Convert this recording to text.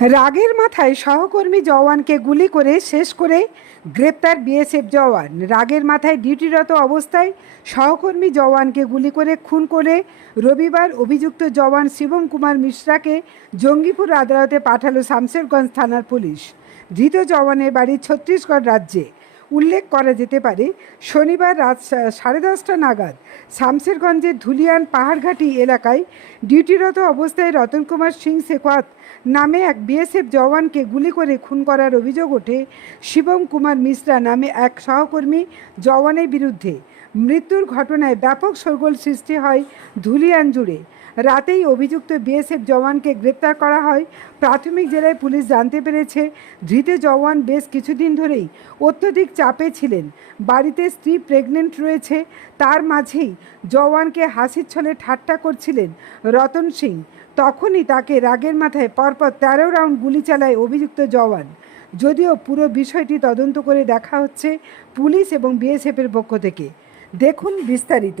রাগের মাথায় সহকর্মী জওয়ানকে গুলি করে শেষ করে গ্রেপ্তার বিএসএফ জওয়ান। রাগের মাথায় ডিউটিরত অবস্থায় সহকর্মী জওয়ানকে গুলি করে খুন করে রবিবার অভিযুক্ত জওয়ান শিবম কুমার মিশ্রাকে জঙ্গিপুর আদালতে পাঠালো শামশেরগঞ্জ থানার পুলিশ। ধৃত জওয়ানের বাড়ি ছত্তিশগড় রাজ্যে। উল্লেখ করা যেতে পারে, শনিবার রাত সাড়ে দশটা নাগাদ শামসেরগঞ্জের ধুলিয়ান পাহাড়ঘাটি এলাকায় ডিউটিরত অবস্থায় রতন কুমার সিং শেখাত নামে এক বিএসএফ জওয়ানকে গুলি করে খুন করার অভিযোগ ওঠে শিবম কুমার মিশ্রা নামে এক সহকর্মী জওয়ানের বিরুদ্ধে। মৃত্যুর ঘটনায় ব্যাপক শোরগোল সৃষ্টি হয় ধুলিয়ান জুড়ে। রাতেই অভিযুক্ত বিএসএফ জওয়ানকে গ্রেপ্তার করা হয়। প্রাথমিক জেলায় পুলিশ জানতে পেরেছে, ধৃত জওয়ান বেশ কিছুদিন ধরেই অত্যধিক চাপে ছিলেন। বাড়িতে স্ত্রী প্রেগনেন্ট রয়েছে, তার মাঝেই জওয়ানকে হাসির ছলে ঠাট্টা করছিলেন রতন সিং। তখনই তাকে রাগের মাথায় পরপর তেরো রাউন্ড গুলি চালায় অভিযুক্ত জওয়ান। যদিও পুরো বিষয়টি তদন্ত করে দেখা হচ্ছে পুলিশ এবং বিএসএফের পক্ষ থেকে। দেখুন বিস্তারিত।